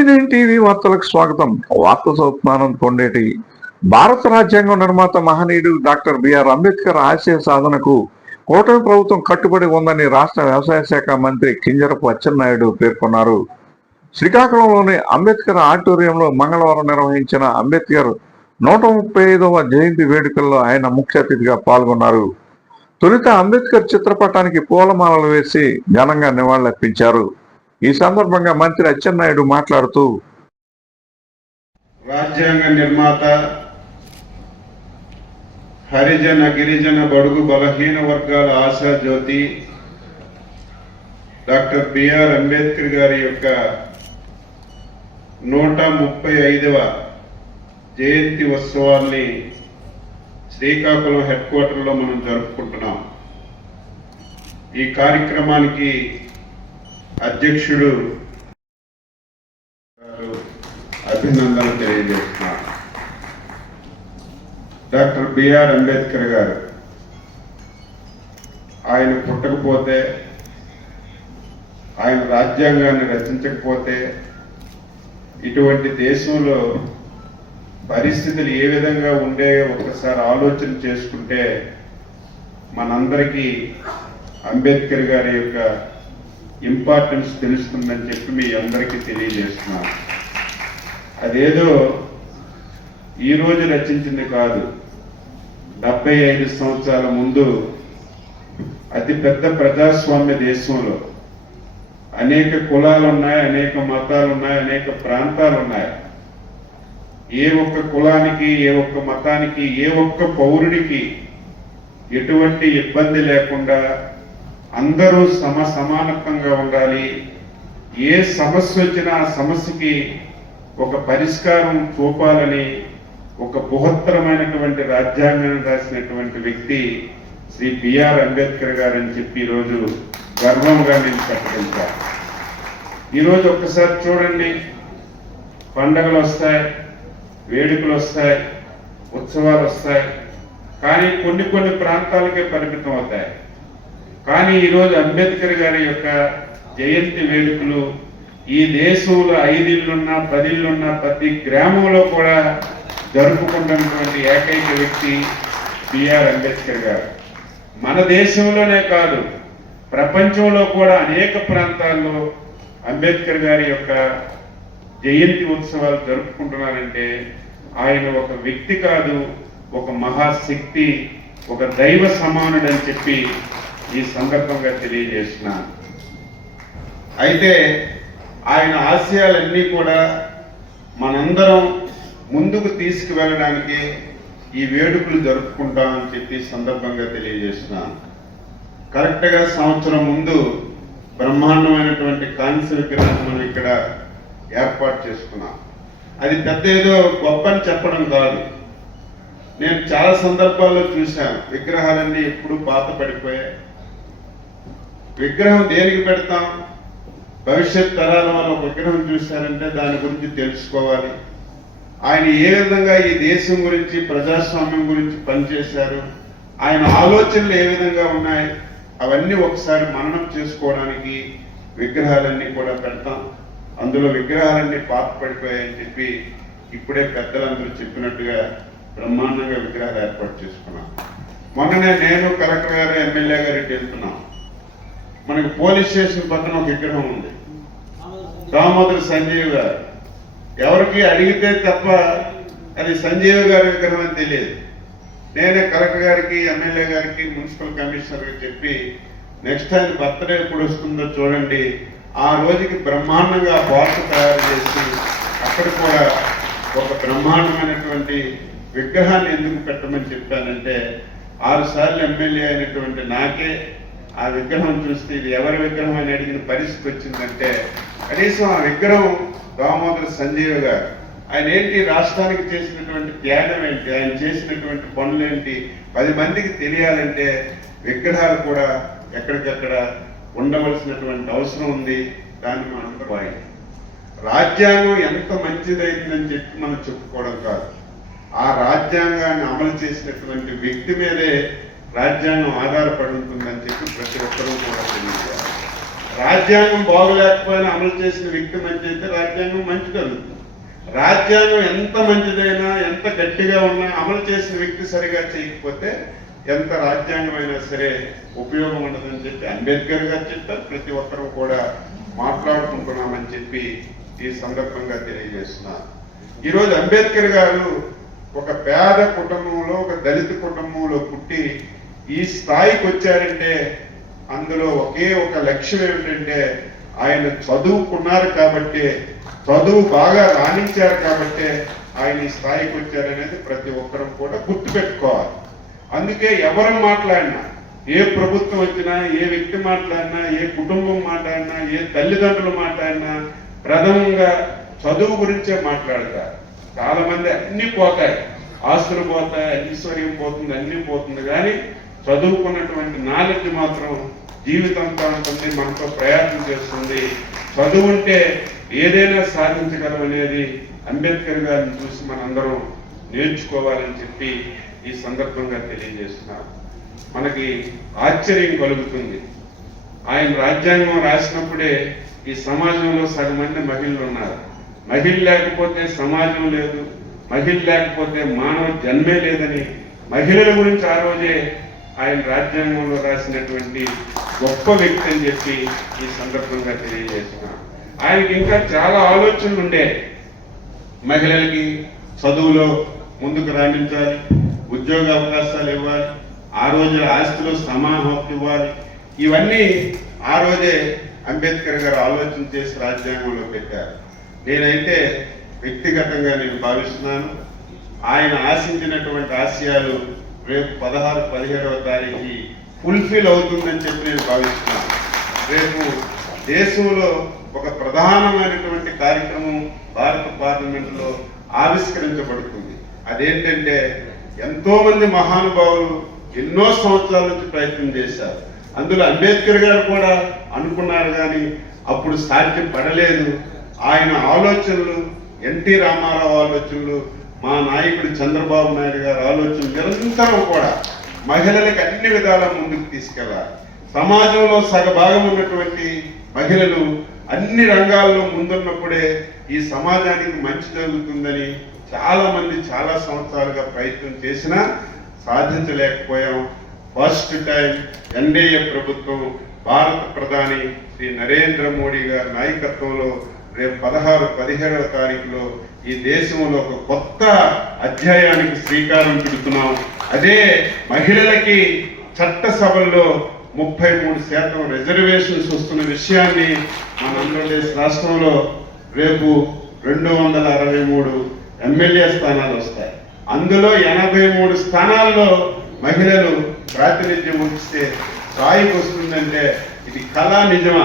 AV9 TV వార్తలకు స్వాగతం. వార్త చదువుతున్నాను కొండేటి. భారత రాజ్యాంగం నిర్మాత మహనీయుడు డాక్టర్ బిఆర్ అంబేద్కర్ ఆశయ సాధనకు కూటమి ప్రభుత్వం కట్టుబడి ఉందని రాష్ట్ర వ్యవసాయ శాఖ మంత్రి కింజరపు అచ్చెన్నాయుడు పేర్కొన్నారు. శ్రీకాకుళంలోని అంబేద్కర్ ఆడిటోరియంలో మంగళవారం నిర్వహించిన అంబేద్కర్ 135వ జయంతి వేడుకల్లో ఆయన ముఖ్య అతిథిగా పాల్గొన్నారు. తొలుత అంబేద్కర్ చిత్రపటానికి పూలమాలలు వేసి ఘనంగా నివాళులర్పించారు. ఈ సందర్భంగా మంత్రి అచ్చెన్నాయుడు మాట్లాడుతూ, రాజ్యాంగ నిర్మాత, హరిజన గిరిజన బడుగు బలహీన వర్గాల ఆశా జ్యోతి డాక్టర్ బిఆర్ అంబేద్కర్ గారి యొక్క 135వ జయంతి ఉత్సవాన్ని శ్రీకాకుళం హెడ్ క్వార్టర్లో మనం జరుపుకుంటున్నాం. ఈ కార్యక్రమానికి అధ్యక్షుడు అభినందనలు తెలియజేస్తున్నారు. డాక్టర్ బిఆర్ అంబేద్కర్ గారు ఆయన పుట్టకపోతే, ఆయన రాజ్యాంగాన్ని రచించకపోతే ఇటువంటి దేశంలో పరిస్థితులు ఏ విధంగా ఉండేవో ఒకసారి ఆలోచన చేసుకుంటే మనందరికీ అంబేద్కర్ గారి యొక్క ఇంపార్టెన్స్ తెలుస్తుందని చెప్పి మీ అందరికీ తెలియజేస్తున్నాను. అదేదో ఈరోజు రచించింది కాదు. 75 సంవత్సరాల ముందు అతిపెద్ద ప్రజాస్వామ్య దేశంలో అనేక కులాలు ఉన్నాయి, అనేక మతాలు ఉన్నాయి, అనేక ప్రాంతాలు ఉన్నాయి. ఏ ఒక్క కులానికి, ఏ ఒక్క మతానికి, ఏ ఒక్క పౌరుడికి ఎటువంటి ఇబ్బంది లేకుండా అందరూ సమానత్వంగా ఉండాలి. ఏ సమస్య వచ్చినా ఆ సమస్యకి ఒక పరిష్కారం చూపాలని ఒక బృహత్తరమైనటువంటి రాజ్యాంగాన్ని రాసినటువంటి వ్యక్తి శ్రీ బిఆర్ అంబేద్కర్ గారు అని చెప్పి ఈరోజు గర్వంగా నేను చెప్పగలుగుతాను. ఈరోజు ఒక్కసారి చూడండి, పండగలు వస్తాయి, వేడుకలు వస్తాయి, ఉత్సవాలు వస్తాయి, కానీ కొన్ని ప్రాంతాలకే పరిమితం అవుతాయి. కానీ ఈరోజు అంబేద్కర్ గారి యొక్క జయంతి వేడుకలు ఈ దేశంలో 5 ఇళ్లున్నా 10 ఇళ్లున్నా ప్రతి గ్రామంలో కూడా జరుపుకుంటున్నటువంటి ఏకైక వ్యక్తి బిఆర్ అంబేద్కర్ గారు. మన దేశంలోనే కాదు, ప్రపంచంలో కూడా అనేక ప్రాంతాల్లో అంబేద్కర్ గారి యొక్క జయంతి ఉత్సవాలు జరుపుకుంటున్నారంటే ఆయన ఒక వ్యక్తి కాదు, ఒక మహాశక్తి, ఒక దైవ సమానుడని చెప్పి ఈ సందర్భంగా తెలియజేస్తున్నాను. అయితే ఆయన ఆశయాలన్నీ కూడా మనందరం ముందుకు తీసుకువెళ్ళడానికి ఈ వేడుకలు జరుపుకుంటామని చెప్పి సందర్భంగా తెలియజేస్తున్నాను. కరెక్ట్గా సంవత్సరం ముందు బ్రహ్మాండమైనటువంటి కాంస్య విగ్రహం మనం ఇక్కడ ఏర్పాటు చేసుకున్నాం. అది పెద్ద ఏదో గొప్ప అని చెప్పడం కాదు. నేను చాలా సందర్భాల్లో చూశాను, విగ్రహాలన్నీ ఎప్పుడు పాత పడిపోయాయి. విగ్రహం దేనికి పెడతాం? భవిష్యత్ తరాల వాళ్ళు ఒక విగ్రహం చూశారంటే దాని గురించి తెలుసుకోవాలి. ఆయన ఏ విధంగా ఈ దేశం గురించి, ప్రజాస్వామ్యం గురించి పనిచేశారు, ఆయన ఆలోచనలు ఏ విధంగా ఉన్నాయి, అవన్నీ ఒకసారి మననం చేసుకోవడానికి విగ్రహాలన్నీ కూడా పెడతాం. అందులో విగ్రహాలన్నీ పాత పడిపోయాయని చెప్పి ఇప్పుడే పెద్దలందరూ చెప్పినట్టుగా బ్రహ్మాండంగా విగ్రహాలు ఏర్పాటు చేసుకున్నాం. మొన్ననే నేను, కలెక్టర్ గారు, ఎమ్మెల్యే గారు వెళ్తున్నాం. మనకి పోలీస్ స్టేషన్ పక్కన ఒక విగ్రహం ఉంది, దామోదర్ సంజీవ్ గారు. ఎవరికి అడిగితే తప్ప అది సంజీవ్ గారి విగ్రహం అని తెలియదు. నేనే కలెక్టర్ గారికి, ఎమ్మెల్యే గారికి, మున్సిపల్ కమిషనర్కి చెప్పి నెక్స్ట్ టైం బర్త్డే ఎప్పుడు వస్తుందో చూడండి, ఆ రోజుకి బ్రహ్మాండంగా బాక్స్ తయారు చేసి అక్కడ కూడా ఒక బ్రహ్మాండమైనటువంటి విగ్రహాన్ని ఎందుకు పెట్టమని చెప్పానంటే 6 సార్లు ఎమ్మెల్యే అయినటువంటి నాకే ఆ విగ్రహం చూస్తే ఇది ఎవరి విగ్రహం అని అడిగిన పరిస్థితి వచ్చిందంటే కనీసం ఆ విగ్రహం దామోదర్ సంజీవ్ గారు. ఆయన ఏంటి, రాష్ట్రానికి చేసినటువంటి త్యాగం ఏంటి, ఆయన చేసినటువంటి పనులు ఏంటి 10 మందికి తెలియాలంటే విగ్రహాలు కూడా ఎక్కడికక్కడ ఉండవలసినటువంటి అవసరం ఉంది. దాన్ని మనం రాజ్యాంగం ఎంత మంచిదైందని చెప్పి మనం చెప్పుకోవడం కాదు, ఆ రాజ్యాంగాన్ని అమలు చేసినటువంటి వ్యక్తి మీదే రాజ్యాంగం ఆధారపడి ఉంటుందని చెప్పి ప్రతి ఒక్కరూ కూడా తెలియజేయాలి. రాజ్యాంగం బాగోలేకపోయినా అమలు చేసిన వ్యక్తి మంచి అయితే రాజ్యాంగం మంచి కలుగుతుంది. రాజ్యాంగం ఎంత మంచిదైనా ఎంత గట్టిగా ఉన్నా అమలు చేసిన వ్యక్తి సరిగా చేయకపోతే ఎంత రాజ్యాంగమైనా సరే ఉపయోగం ఉండదని చెప్పి అంబేద్కర్ గారు చెప్పారు. ప్రతి ఒక్కరూ కూడా మాట్లాడుకుంటున్నామని చెప్పి ఈ సందర్భంగా తెలియజేస్తున్నారు. ఈరోజు అంబేద్కర్ గారు ఒక పేద కుటుంబంలో, ఒక దళిత కుటుంబంలో పుట్టి ఈ స్థాయికి వచ్చారంటే అందులో ఒకే ఒక లక్ష్యం ఏమిటంటే ఆయన చదువుకున్నారు కాబట్టి, చదువు బాగా రాణించారు కాబట్టి ఆయన ఈ స్థాయికి వచ్చారనేది ప్రతి ఒక్కరూ కూడా గుర్తుపెట్టుకోవాలి. అందుకే ఎవరు మాట్లాడినా, ఏ ప్రభుత్వం వచ్చినా, ఏ వ్యక్తి మాట్లాడినా, ఏ కుటుంబం మాట్లాడినా, ఏ తల్లిదండ్రులు మాట్లాడినా ప్రథమంగా చదువు గురించే మాట్లాడతారు. చాలా మంది అన్ని పోతాయి, ఆస్తులు పోతాయి, ఐశ్వర్యం పోతుంది, అన్ని పోతుంది, కానీ చదువుకున్నటువంటి నాలెడ్జ్ మాత్రం జీవితంతో ఉంటుంది, మనతో ప్రయాణం చేస్తుంది. చదువు ఉంటే ఏదైనా సాధించగలం అనేది అంబేద్కర్ గారిని చూసి మనందరం నేర్చుకోవాలని చెప్పి ఈ సందర్భంగా తెలియజేస్తున్నారు. మనకి ఆశ్చర్యం కలుగుతుంది. ఆయన రాజ్యాంగం రాసినప్పుడే ఈ సమాజంలో సగం మంది మహిళలు ఉన్నారు. మహిళ లేకపోతే సమాజం లేదు, మహిళ లేకపోతే మానవ జన్మే లేదని మహిళల గురించి ఆ రోజే ఆయన రాజ్యాంగంలో రాసినటువంటి గొప్ప వ్యక్తి అని చెప్పి ఈ సందర్భంగా తెలియజేస్తున్నారు. ఆయనకి ఇంకా చాలా ఆలోచనలు ఉండే. మహిళలకి చదువులో ముందుకు రాణించాలి, ఉద్యోగ అవకాశాలు ఇవ్వాలి, ఆ రోజుల ఆస్తిలో సమాన హక్కు ఇవ్వాలి. ఇవన్నీ ఆ రోజే అంబేద్కర్ గారు ఆలోచన చేసి రాజ్యాంగంలో పెట్టారు. నేనైతే వ్యక్తిగతంగా నేను భావిస్తున్నాను, ఆయన ఆశించినటువంటి ఆశయాలు రేపు 16, 17వ తారీఖు ఫుల్ఫిల్ అవుతుందని చెప్పి నేను భావిస్తున్నాను. రేపు దేశంలో ఒక ప్రధానమైనటువంటి కార్యక్రమం భారత పార్లమెంటులో ఆవిష్కరించబడుతుంది. అదేంటంటే ఎంతో మంది మహానుభావులు ఎన్నో సంవత్సరాల నుంచి ప్రయత్నం చేశారు. అందులో అంబేద్కర్ గారు కూడా అనుకున్నారు, కానీ అప్పుడు సాధ్యం పడలేదు. ఆయన ఆలోచనలు, ఎన్టీ రామారావు ఆలోచనలు, మా నాయకుడు చంద్రబాబు నాయుడు గారి ఆలోచనలు నిరంతరం కూడా మహిళలకు అన్ని విధాలా ముందుకు తీసుకెళ్లాలి. సమాజంలో సగభాగం ఉన్నటువంటి మహిళలు అన్ని రంగాల్లో ముందున్నప్పుడే ఈ సమాజానికి మంచి జరుగుతుందని చాలా మంది చాలా సంవత్సరాలుగా ప్రయత్నం చేసినా సాధించలేకపోయాం. ఫస్ట్ టైం ఎన్డీఏ ప్రభుత్వం, భారత ప్రధాని శ్రీ నరేంద్ర మోడీ గారి నాయకత్వంలో రేపు 16, 17వ తారీఖులో ఈ దేశంలో ఒక కొత్త అధ్యాయానికి శ్రీకారం చుడుతున్నాం. అదే మహిళలకి చట్టసభల్లో 33% రిజర్వేషన్స్ వస్తున్న విషయాన్ని మన ఆంధ్రప్రదేశ్ రాష్ట్రంలో రేపు 263 ఎమ్మెల్యే స్థానాలు వస్తాయి. అందులో 83 స్థానాల్లో మహిళలు ప్రాతినిధ్యం వహిస్తే స్థాయికి వస్తుందంటే ఇది కళా నిజమా?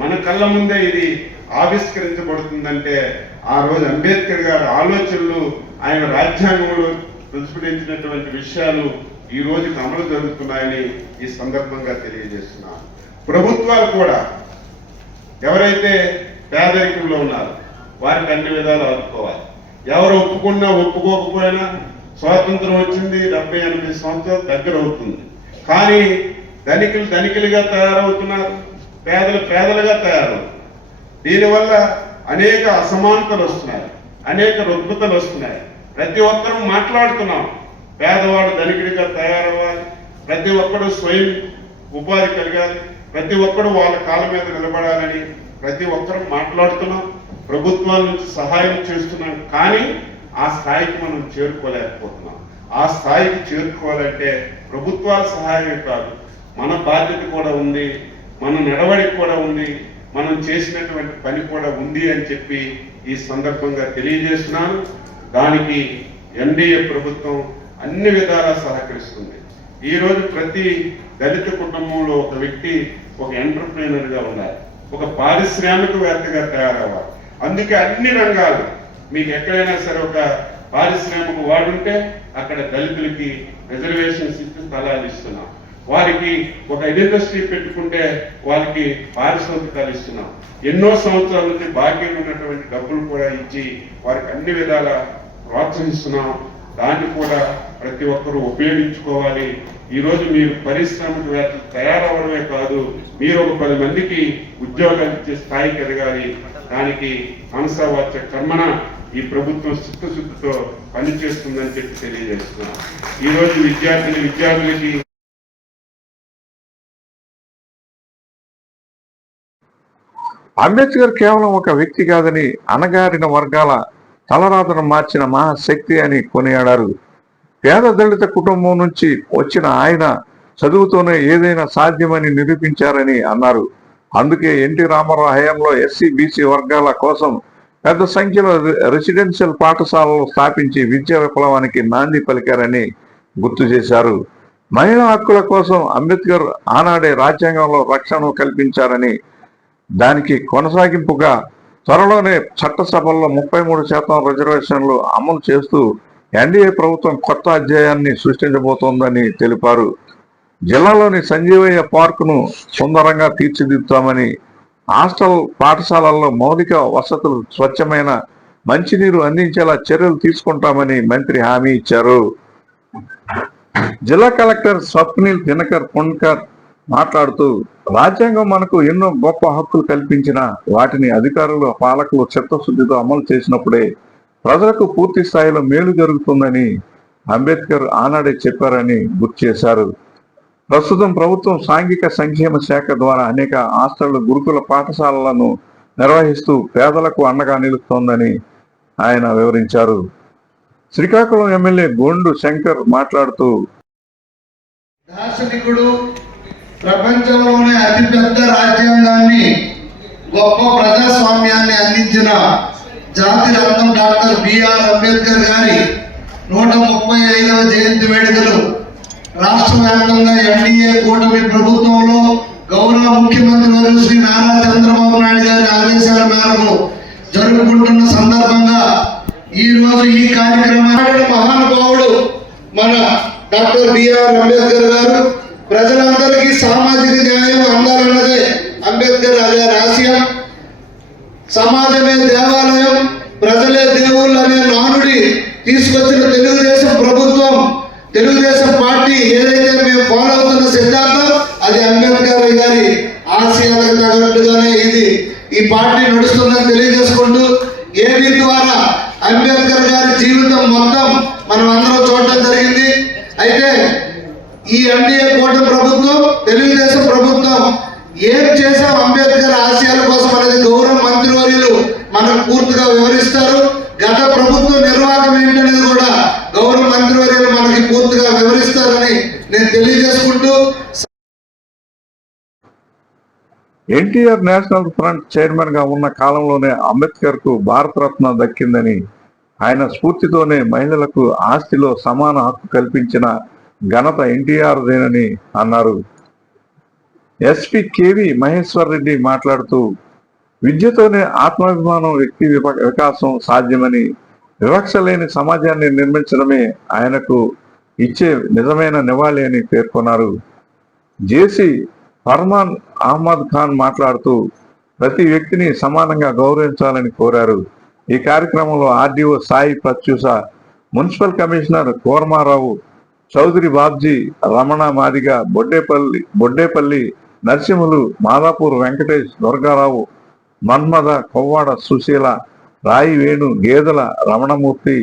మన కళ్ళ ముందే ఇది ఆవిష్కరించబడుతుందంటే ఆ రోజు అంబేద్కర్ గారి ఆలోచనలు, ఆయన రాజ్యాంగంలో ప్రతిఫలించినటువంటి విషయాలు ఈ రోజుకి అమలు జరుగుతున్నాయని ఈ సందర్భంగా తెలియజేస్తున్నాను. ప్రభుత్వాలు కూడా ఎవరైతే పేదరికంలో ఉన్నారో వారికి అన్ని విధాలు ఆదుకోవాలి. ఎవరు ఒప్పుకున్నా ఒప్పుకోకపోయినా స్వాతంత్రం వచ్చింది 70-80 సంవత్సరాలు దగ్గర అవుతుంది, కానీ ధనికులు ధనికులుగా తయారవుతున్నారు, పేదలు పేదలుగా తయారవుతున్నారు. దీనివల్ల అనేక అసమానతలు వస్తున్నాయి, అనేక రుగ్మతలు వస్తున్నాయి. ప్రతి ఒక్కరూ మాట్లాడుతున్నాం, పేదవాడు ధనికుడిగా తయారవ్వాలి, ప్రతి ఒక్కడు స్వయం ఉపాధి కలగాలి, ప్రతి ఒక్కడు వాళ్ళ కాళ్ళ మీద నిలబడాలని ప్రతి ఒక్కరూ మాట్లాడుతున్నాం. ప్రభుత్వాల నుంచి సహాయం చేస్తున్నాం, కానీ ఆ స్థాయికి మనం చేరుకోలేకపోతున్నాం. ఆ స్థాయికి చేరుకోవాలంటే ప్రభుత్వాల సహాయమే కాదు, మన బాధ్యత కూడా ఉంది, మన నడవడిక కూడా ఉంది, మనం చేసినటువంటి పని కూడా ఉంది అని చెప్పి ఈ సందర్భంగా తెలియజేస్తున్నాను. దానికి ఎన్డీఏ ప్రభుత్వం అన్ని విధాలా సహకరిస్తుంది. ఈ రోజు ప్రతి దళిత కుటుంబంలో ఒక వ్యక్తి ఒక ఎంటర్ప్రీనర్ గా ఉండాలి, ఒక పారిశ్రామికవేత్తగా తయారవ్వాలి. అందుకే అన్ని రంగాలు మీకు ఎక్కడైనా సరే ఒక పారిశ్రామిక వాడుంటే అక్కడ దళితులకి రిజర్వేషన్స్ ఇచ్చి స్థలాలు ఇస్తున్నాం. వారికి ఒక ఇండస్ట్రీ పెట్టుకుంటే వాళ్ళకి పారిశ్రామికాలు ఇస్తున్నాం. ఎన్నో సంవత్సరాల నుంచి బాకీలు ఉన్నటువంటి డబ్బులు కూడా ఇచ్చి వారికి అన్ని విధాలా ప్రోత్సహిస్తున్నాం. దాన్ని కూడా ప్రతి ఒక్కరూ ఉపయోగించుకోవాలి. ఈరోజు మీరు పారిశ్రామికవేత్తలు తయారవడమే కాదు, మీరు ఒక 10 మందికి ఉద్యోగాలు ఇచ్చే స్థాయికి ఎదగాలి. దానికి మనసావాచ కర్మణ ఈ ప్రభుత్వం చిత్తశుద్ధితో పనిచేస్తుందని చెప్పి తెలియజేస్తున్నాం. ఈరోజు విద్యార్థులకి అంబేద్కర్ కేవలం ఒక వ్యక్తి కాదని, అణగారిన వర్గాల తలరాతను మార్చిన మహాశక్తి అని కొనియాడారు. పేద దళిత కుటుంబం నుంచి వచ్చిన ఆయన చదువుతోనే ఏదైనా సాధ్యమని నిరూపించారని అన్నారు. అందుకే ఎన్టీ రామారావు హయాంలో ఎస్సీ బీసీ వర్గాల కోసం పెద్ద సంఖ్యలో రెసిడెన్షియల్ పాఠశాలలు స్థాపించి విద్యా విప్లవానికి నాంది పలికారని గుర్తు చేశారు. మహిళా హక్కుల కోసం అంబేద్కర్ ఆనాడే రాజ్యాంగంలో రక్షణ కల్పించారని, దానికి కొనసాగింపుగా త్వరలోనే చట్టసభల్లో 33% రిజర్వేషన్లు అమలు చేస్తూ ఎన్డీఏ ప్రభుత్వం కొత్త అధ్యాయాన్ని సృష్టించబోతోందని తెలిపారు. జిల్లాలోని సంజీవయ్య పార్కును సుందరంగా తీర్చిదిద్దుతామని, హాస్టల్ పాఠశాలల్లో మౌలిక వసతులు, స్వచ్ఛమైన మంచినీరు అందించేలా చర్యలు తీసుకుంటామని మంత్రి హామీ ఇచ్చారు. జిల్లా కలెక్టర్ స్వప్నిల్ దినకర్ పుణ్కర్ మాట్లాడుతూ, రాజ్యాంగం మనకు ఎన్నో గొప్ప హక్కులు కల్పించిన వాటిని అధికారులు పాలకులు చిత్తశుద్ధితో అమలు చేసినప్పుడే ప్రజలకు పూర్తి స్థాయిలో మేలు జరుగుతుందని అంబేద్కర్ ఆనాడే చెప్పారని గుర్తు చేశారు. ప్రస్తుతం ప్రభుత్వం సాంఘిక సంక్షేమ శాఖ ద్వారా అనేక హాస్టళ్లు, గురుకుల పాఠశాలలను నిర్వహిస్తూ పేదలకు అండగా నిలుస్తోందని ఆయన వివరించారు. శ్రీకాకుళం ఎమ్మెల్యే గోండు శంకర్ మాట్లాడుతూ, దార్శనికుడు, ప్రపంచంలోనే అతిపెద్ద రాజ్యాంగాన్ని, గొప్ప ప్రజాస్వామ్యాన్ని అందించిన జాతి రత్నం డాక్టర్ బిఆర్ అంబేద్కర్ గారి 135వ జయంతి వేడుకలు రాష్ట్ర వ్యాప్తంగా ఎన్డీఏ కూటమి ప్రభుత్వంలో గౌరవ ముఖ్యమంత్రి వర్యులు శ్రీ నారా చంద్రబాబు నాయుడు గారి ఆదేశాల మేరకు జరుపుకుంటున్న సందర్భంగా ఈ రోజు ఈ కార్యక్రమాన్ని మహానుభావుడు మన డాక్టర్ బిఆర్ అంబేద్కర్ గారు ప్రజలందరికీ సామాజిక న్యాయం అందాలన్నదే అంబేద్కర్ గారి ఆశయం. సమాజమే దేవాలయం, ప్రజలే దేవుళ్ళు అనే నానుడి తీసుకొచ్చిన తెలుగుదేశం ప్రభుత్వం, తెలుగుదేశం పార్టీ ఏదైతే మేము ఫాలో అవుతున్న సిద్ధాంతం, అది అంబేద్కర్ గారి ఆశయాలకు తగినట్టుగానే ఈ పార్టీ నడుస్తుందని తెలియజేసుకుంటూ, ఏబీ ద్వారా అంబేద్కర్ గారి జీవితం మొత్తం మనం అందరం చూడటం జరిగింది. అయితే ఈ ఎన్డీఏ కూటమి ప్రభుత్వం, తెలుగుదేశం ప్రభుత్వం ఏం చేశాం అంబేద్కర్ ఆశయాల కోసం అనేది గౌరవ మంత్రివర్యులు మనకు పూర్తిగా వివరిస్తారు. గత ప్రభుత్వ నిర్వాహకం ఏంటనేది కూడా గౌరవ మంత్రివర్యులు మనకి పూర్తిగా వివరిస్తారని నేను తెలియజేసుకుంటూ, ఎన్టీఆర్ నేషనల్ ఫ్రంట్ చైర్మన్ గా ఉన్న కాలంలోనే అంబేద్కర్ కు భారతరత్న దక్కిందని, ఆయన స్ఫూర్తితోనే మహిళలకు ఆస్తిలో సమాన హక్కు కల్పించిన ఘనత ఎన్టీఆర్దేనని అన్నారు. ఎస్పీ కేవి మహేశ్వర్ రెడ్డి మాట్లాడుతూ, విద్యతోనే ఆత్మాభిమానం, వ్యక్తి వికాసం సాధ్యమని, వివక్ష లేని సమాజాన్ని నిర్మించడమే ఆయనకు ఇచ్చే నిజమైన నివాళి అని పేర్కొన్నారు. జేసీ ఫర్మాన్ అహ్మద్ ఖాన్ మాట్లాడుతూ, ప్రతి వ్యక్తిని సమానంగా గౌరవించాలని కోరారు. ఈ కార్యక్రమంలో RDO Sai Prathyusha, municipal commissioner Kormarao, Chowdary Babji, Ramana Madiga, Boddepalli Narasimhulu, Madapur Venkatesh, Durgarao, Manmadha, Kovvada Sushila, Rayi Venu, గేదెల రమణమూర్తి,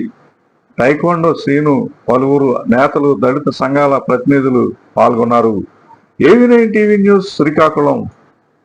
టైకోండో శ్రీను, పలువురు నేతలు, దళిత సంఘాల ప్రతినిధులు పాల్గొన్నారు. ఏవి9 టీవీ న్యూస్ శ్రీకాకుళం.